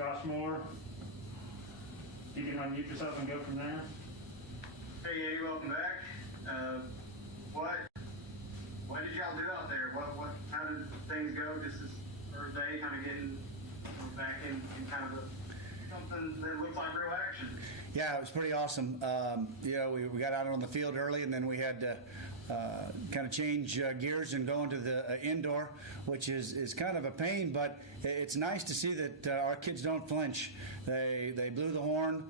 Josh Moore. You can unmute yourself and go from there. Hey Eddie, welcome back. What did y'all do out there? How did things go? This is first day, kind of getting back in kind of something that looks like real action. Yeah, it was pretty awesome. We got out on the field early, and then we had to kind of change gears and go into the indoor, which is kind of a pain, but it's nice to see that our kids don't flinch. They blew the horn.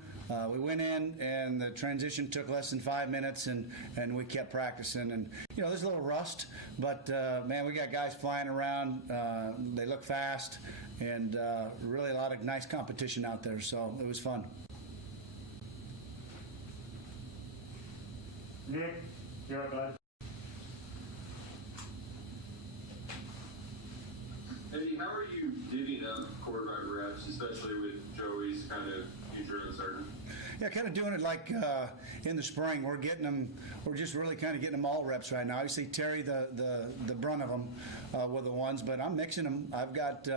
We went in, and the transition took less than 5 minutes, and we kept practicing. And, there's a little rust, but, man, we got guys flying around. They look fast, and really a lot of nice competition out there, so it was fun. Nick, you're up, bud. Eddie, how are you divvying up quarterback reps, especially with Joey's kind of future uncertain? Yeah, kind of doing it like in the spring. We're just really kind of getting them all reps right now. Obviously, Terry, the brunt of them were the ones, but I'm mixing them. I've got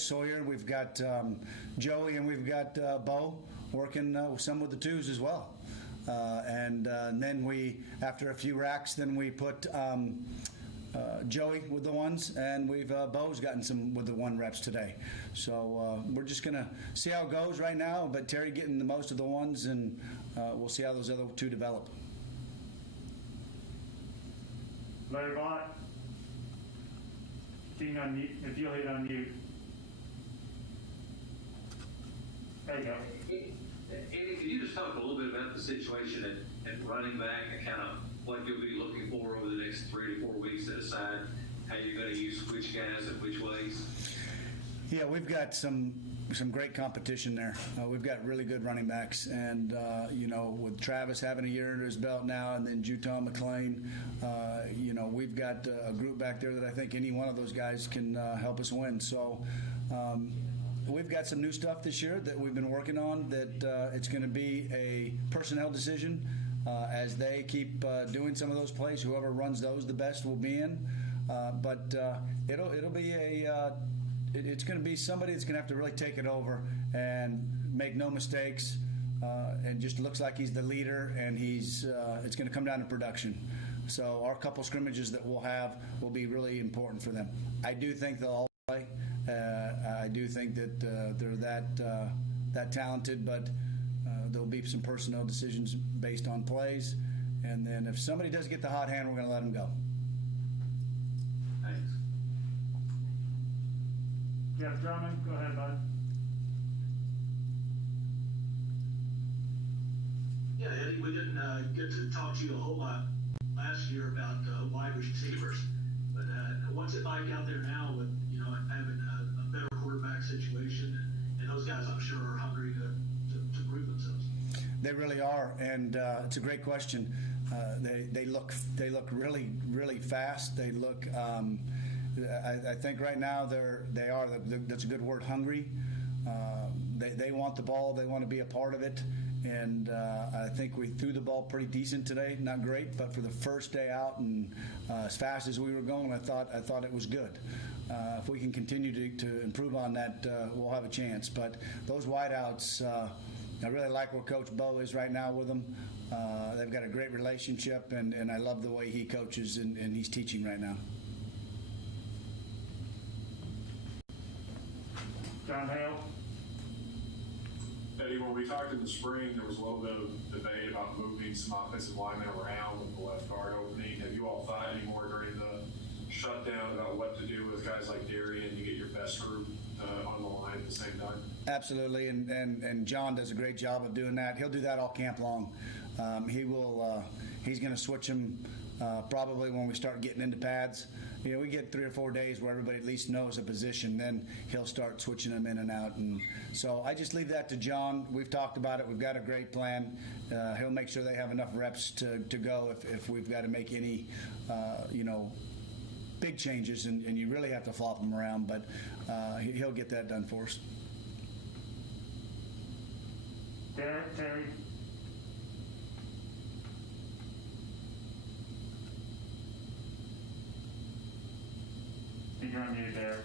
Sawyer, we've got Joey, and we've got Bo working some with the twos as well. And then after a few racks, then we put Joey with the ones, and Bo's gotten some with the one reps today. So we're just going to see how it goes right now, but Terry getting the most of the ones, and we'll see how those other two develop. Larry Bott, if you'll hit unmute. There you go. Eddie, can you just talk a little bit about the situation at running back and kind of what you'll be looking for over the next 3 to 4 weeks to decide how you're going to use which guys and which ways? Yeah, we've got some great competition there. We've got really good running backs, and with Travis having a year under his belt now, and then Juton McClain, we've got a group back there that I think any one of those guys can help us win. So. We've got some new stuff this year that we've been working on that it's going to be a personnel decision as they keep doing some of those plays. Whoever runs those the best will be in. But it'll be it's going to be somebody that's going to have to really take it over and make no mistakes and just looks like he's the leader, and it's going to come down to production. So our couple scrimmages that we'll have will be really important for them. I do think they'll all play. I do think that they're that talented, but there'll be some personnel decisions based on plays. And then if somebody does get the hot hand, we're going to let them go. Thanks. Jeff Drummond, go ahead, bud. Yeah, Eddie, we didn't get to talk to you a whole lot last year about wide receivers. But what's it like out there now with having a better quarterback situation, and those guys I'm sure are hungry to prove themselves. They really are, and it's a great question. They look really, really fast. They look. I think right now they are. That's a good word. Hungry. They want the ball. They want to be a part of it. And I think we threw the ball pretty decent today. Not great, but for the first day out and as fast as we were going, I thought it was good. If we can continue to improve on that, we'll have a chance. But those wideouts, I really like where Coach Bo is right now with them. They've got a great relationship, and I love the way he coaches and he's teaching right now. John Hale. Eddie, when we talked in the spring, there was a little bit of debate about moving some offensive linemen around with the left guard opening. Have you all thought any more during the shutdown about what to do with guys like Darian to get your best group on the line at the same time? Absolutely, and John does a great job of doing that. He'll do that all camp long. He's going to switch them probably when we start getting into pads. We get 3 or 4 days where everybody at least knows a position. Then he'll start switching them in and out. And so I just leave that to John. We've talked about it. We've got a great plan. He'll make sure they have enough reps to go if we've got to make any, big changes, and you really have to flop them around. But he'll get that done for us. Terry. You're on mute there.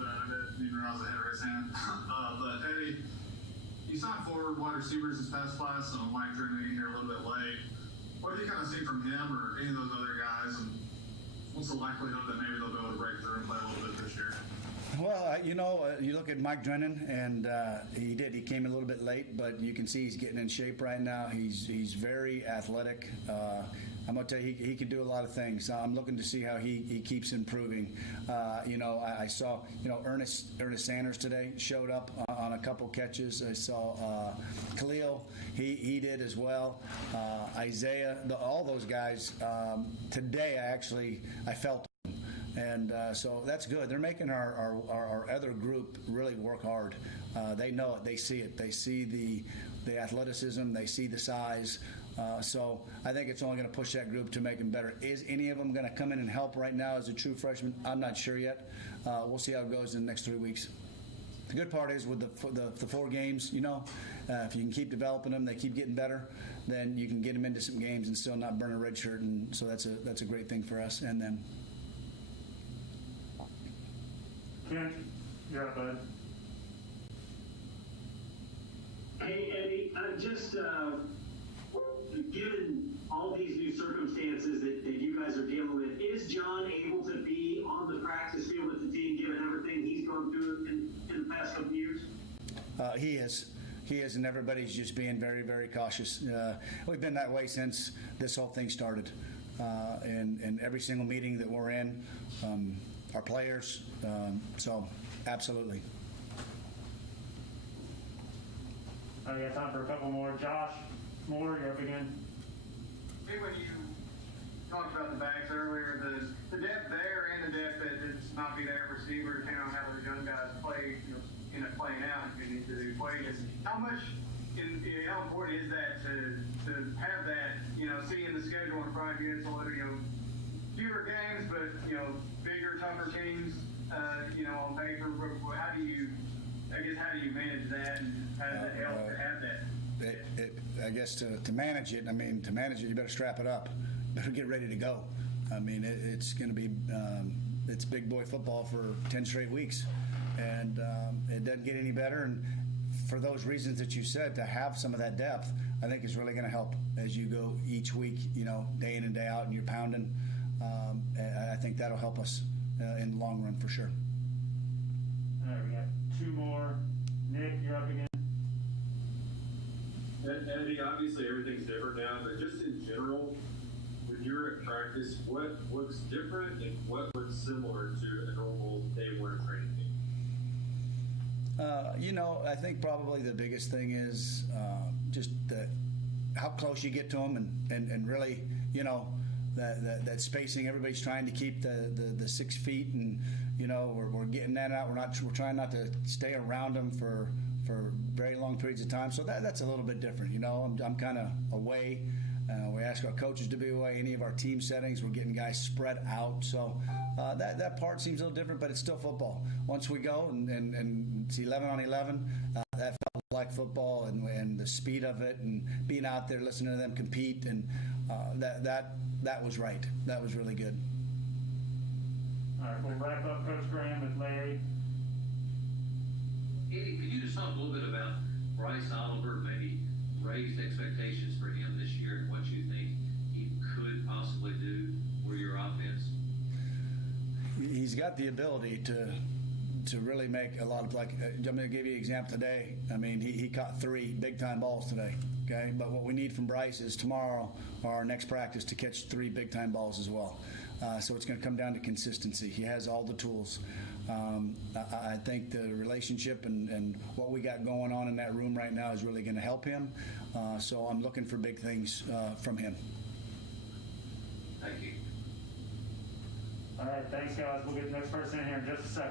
I didn't realize I had to raise hand. But Eddie, you signed 4 wide receivers this past class, so Mike Drennan in here a little bit late. What do you kind of see from him or any of those other guys, and what's the likelihood that maybe they'll be able to break through and play a little bit this year? Well, you look at Mike Drennan, and he did. He came a little bit late, but you can see he's getting in shape right now. He's very athletic. I'm going to tell you, he can do a lot of things. I'm looking to see how he keeps improving. I saw, Ernest Sanders today showed up on a couple catches. I saw Khalil, he did as well. Isaiah, all those guys. Today, I felt them. And so that's good. They're making our other group really work hard. They know it. They see it. They see the athleticism. They see the size. So I think it's only going to push that group to make them better. Is any of them going to come in and help right now as a true freshman? I'm not sure yet. We'll see how it goes in the next 3 weeks. The good part is with the 4 games, if you can keep developing them, they keep getting better, then you can get them into some games and still not burn a red shirt. And so that's a great thing for us and them. Kent, you're up, bud. Hey, Eddie, given all these new circumstances that you guys are dealing with, is John able to be on the practice field with the team given everything he's gone through in the past couple of years? He is, and everybody's just being very, very cautious. We've been that way since this whole thing started. And every single meeting that we're in, our players, so absolutely. I got time for a couple more. Josh Moore, you're up again. Hey, when you talked about the backs earlier, the depth there and the depth that it's not be there for receivers, depending on how those young guys play, end up playing out if you need to do equations. How important is that to have that, seeing the schedule in front of you, it's a little, fewer games, but, bigger, tougher teams, on paper. How do you manage that, and how does it help to have that? I guess to manage it, you better strap it up. Better get ready to go. It's going to be it's big boy football for 10 straight weeks, and it doesn't get any better. And for those reasons that you said, to have some of that depth, I think is really going to help as you go each week, day in and day out, and you're pounding. I think that'll help us in the long run for sure. All right, we got 2 more. Nick, you're up again. Eddie, obviously everything's different now, but just in general, when you're at practice, what looks different and what looks similar to a normal day 1 training game? I think probably the biggest thing is just how close you get to them and really, that spacing. Everybody's trying to keep the 6 feet, and we're getting that out. We're trying not to stay around them for very long periods of time. So that's a little bit different. I'm kind of away. We ask our coaches to be away. Any of our team settings, we're getting guys spread out. So that part seems a little different, but it's still football. Once we go and it's 11 on 11, that felt like football, and the speed of it, and being out there listening to them compete, and that was right. That was really good. All right, we'll wrap up Coach Graham with Larry. Eddie, could you just talk a little bit about Bryce Oliver, maybe raised expectations for him this year and what you think he could possibly do for your offense? He's got the ability to really make a lot of, I'm going to give you an example today. He caught 3 big-time balls today, okay? But what we need from Bryce is tomorrow or our next practice to catch 3 big-time balls as well. So it's going to come down to consistency. He has all the tools. I think the relationship and what we got going on in that room right now is really going to help him. So I'm looking for big things from him. Thank you. All right, thanks, guys. We'll get the next person in here in just a second.